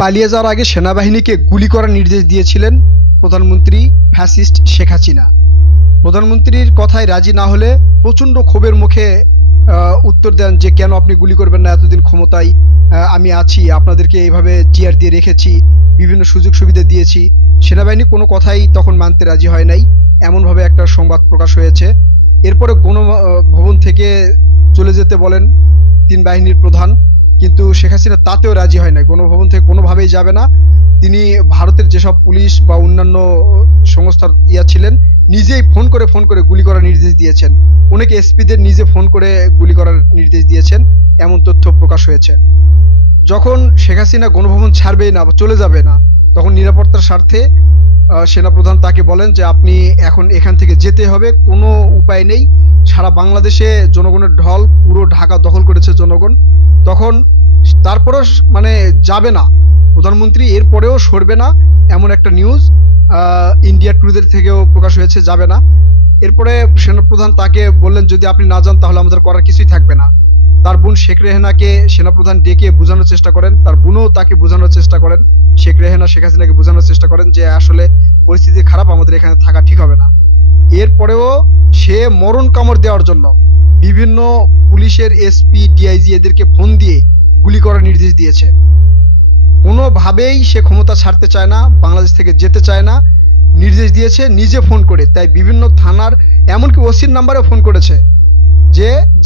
পালিয়ে যাওয়ার আগে সেনাবাহিনীকে গুলি করার নির্দেশ দিয়েছিলেন প্রধানমন্ত্রী ফ্যাসিস্ট শেখ হাসিনা। প্রধানমন্ত্রীর কথায় রাজি না হলে প্রচণ্ড ক্ষোভের মুখে উত্তর দেন যে কেন আপনি গুলি করবেন না, এতদিন ক্ষমতায় আমি আছি, আপনাদেরকে এইভাবে জিআর দিয়ে রেখেছি, বিভিন্ন সুযোগ সুবিধা দিয়েছি। সেনাবাহিনী কোনো কথাই তখন মানতে রাজি হয় নাই, এমনভাবে একটা সংবাদ প্রকাশ হয়েছে। এরপরে গণভবন থেকে চলে যেতে বলেন তিন বাহিনীর প্রধান, কিন্তু শেখ হাসিনা তাতেও রাজি হয় না, গণভবন থেকে কোনোভাবেই যাবে না। তিনি ভারতের যেসব পুলিশ বা অন্যান্য সংস্থার ছিলেন, নিজেই ফোন করে গুলি করার নির্দেশ দিয়েছেন। অনেকে এসপিদের নিজে ফোন করে গুলি করার নির্দেশ দিয়েছেন, এমন তথ্য প্রকাশ হয়েছে। যখন শেখ হাসিনা গণভবন ছাড়বেই না, চলে যাবে না, তখন নিরাপত্তার স্বার্থে সেনাপ্রধান তাকে বলেন যে আপনি এখন এখান থেকে যেতে হবে, কোনো উপায় নেই। সারা বাংলাদেশে জনগণের ঢল, পুরো ঢাকা দখল করেছে জনগণ। তখন তারপরেও মানে যাবে না প্রধানমন্ত্রী, এরপরেও সরবে না, এমন একটা নিউজ ইন্ডিয়া টুডে থেকেও প্রকাশ হয়েছে, যাবে না। এরপরে সেনাপ্রধান তাকে বললেন যদি আপনি না যান তাহলে আমাদের করার কিছুই থাকবে না। তার বোন শেখ রেহেনাকে সেনাপ্রধান ডেকে বোঝানোর চেষ্টা করেন, তার বোনও তাকে বোঝানোর চেষ্টা করেন, শেখ রেহেনা শেখ হাসিনাকে বোঝানোর চেষ্টা করেন যে আসলে পরিস্থিতি খারাপ, আমাদের এখানে থাকা ঠিক হবে না। এরপরেও সে মরণ কামড় দেওয়ার জন্য বিভিন্ন পুলিশের এসপি ডিআইজি এদেরকে ফোন দিয়ে গুলি করার নির্দেশ দিয়েছে। কোনোভাবেই সে ক্ষমতা ছাড়তে চায় না, বাংলাদেশ থেকে যেতে চায় না, নির্দেশ দিয়েছে নিজে ফোন করে। তাই বিভিন্ন থানার এমনকি ওসির নাম্বারে ফোন করেছে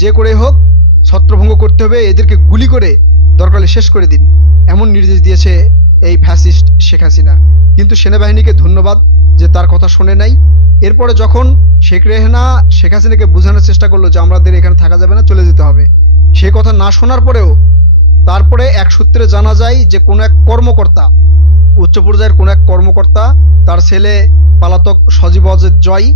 যে করে হোক ছত্রভঙ্গ করতে হবে, এদেরকে গুলি করে দরকার হলে শেষ করে দিন, এমন নির্দেশ দিয়েছে এই ফ্যাসিস্ট শেখ হাসিনা। কিন্তু সেনাবাহিনীকে ধন্যবাদ যে তার কথা শোনে নাই। এরপরে যখন শেখ রেহেনা শেখ হাসিনাকে বোঝানোর চেষ্টা করলো যে আমাদের এখানে থাকা যাবে না, চলে যেতে হবে, সে কথা না শোনার পরেও তারপরে এক সূত্রে জানা যায় যে কোনো এক কর্মকর্তা, উচ্চ পর্যায়ের কোনো এক কর্মকর্তা, তার ছেলে পলাতক সজীব অজেদ জয়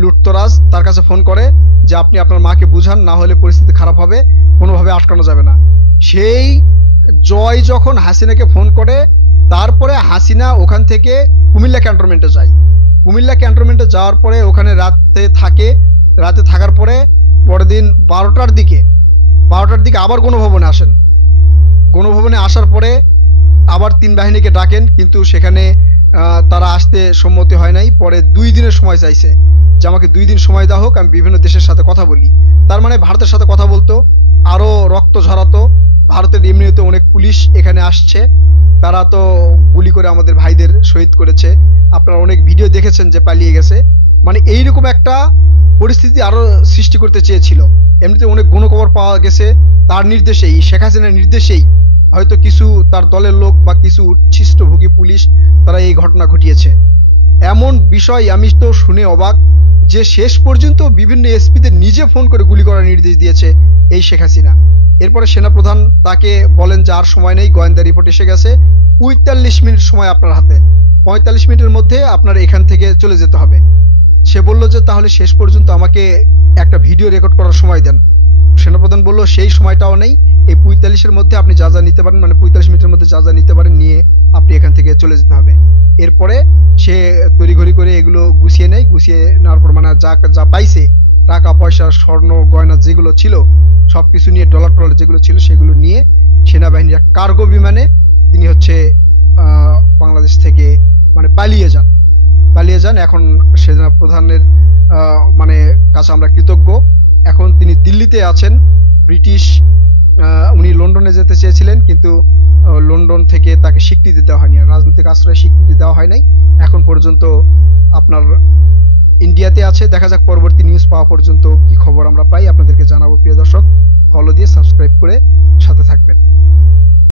লুটতরাজ, তার কাছে ফোন করে যে আপনি আপনার মাকে বুঝান, না হলে পরিস্থিতি খারাপ হবে, কোনোভাবে আটকানো যাবে না। সেই জয় যখন হাসিনাকে ফোন করে, তারপরে হাসিনা ওখান থেকে কুমিল্লা ক্যান্টনমেন্টে যায়। কুমিল্লা ক্যান্টনমেন্টে যাওয়ার পরে ওখানে রাতে থাকে, রাতে থাকার পরে পরের দিন 12টার দিকে আবার গণভবনে আসেন। গণভবনে আসার পরে আবার তিন বাহিনীকে ডাকেন, কিন্তু সেখানে তারা আসতে সম্মতি হয় নাই। পরে 2 দিনের সময় চাইছে যে আমাকে 2 দিন সময় দেওয়া হোক, আমি বিভিন্ন দেশের সাথে কথা বলি। তার মানে ভারতের সাথে কথা বলতো, আরো রক্ত ঝরাতো। ভারতের এমনিতে অনেক পুলিশ এখানে আসছে, তারা তো গুলি করে আমাদের ভাইদের শহীদ করেছে, আপনারা অনেক ভিডিও দেখেছেন যে পালিয়ে গেছে। মানে এইরকম একটা পরিস্থিতি আরো সৃষ্টি করতে চেয়েছিল। এমনিতে অনেক গণখবর পাওয়া গেছে, তার নির্দেশেই, শেখ হাসিনার নির্দেশেই হয়তো কিছু তার দলের লোক বা কিছু উচ্ছিষ্টভোগী পুলিশ তারা এই ঘটনা ঘটিয়েছে। এমন বিষয় আমি তো শুনে অবাক যে শেষ পর্যন্ত বিভিন্ন এসপিদের নিজে ফোন করে গুলি করার নির্দেশ দিয়েছে এই শেখ হাসিনা। এরপরে সেনাপ্রধান তাকে বলেন যে আর সময় নেই, গোয়েন্দা রিপোর্ট এসে গেছে, 45 মিনিট সময় আপনার হাতে, 45 মিনিটের মধ্যে আপনার এখান থেকে চলে যেতে হবে। সে বলল যে তাহলে শেষ পর্যন্ত আমাকে একটা ভিডিও রেকর্ড করার সময় দেন। সেনাপ্রধান বলল সেই সময়টাও নেই, এই 45-এর মধ্যে আপনি যা যা নিতে পারেন, মানে 45 মিনিটের মধ্যে যা যা নিতে পারেন নিয়ে আপনি এখান থেকে চলে যেতে হবে। এরপরে সে তড়িঘড়ি করে এগুলো গুছিয়ে নেয়, গুছিয়ে নেওয়ার পর মানে যা পাইছে, টাকা পয়সা স্বর্ণ গয়না যেগুলো ছিল সবকিছু নিয়ে, ডলার টলার যেগুলো ছিল সেগুলো নিয়ে সেনাবাহিনীর কার্গো বিমানে তিনি বাংলাদেশ থেকে মানে পালিয়ে যান। এখন সেনাপ্রধানের মানে কাছে আমরা কৃতজ্ঞ। এখন তিনি দিল্লিতে আছেন। ব্রিটিশ উনি লন্ডনে যেতে চেয়েছিলেন, কিন্তু লন্ডন থেকে তাকে স্বীকৃতি দেওয়া হয়নি, রাজনৈতিক আশ্রয় স্বীকৃতি দেওয়া হয় নাই। এখন পর্যন্ত আপনার ইন্ডিয়াতে আছে। দেখা যাক পরবর্তী নিউজ পাওয়া পর্যন্ত কি খবর আমরা পাই, আপনাদেরকে জানাবো। প্রিয় দর্শক, ফলো দিয়ে সাবস্ক্রাইব করে সাথে থাকবেন।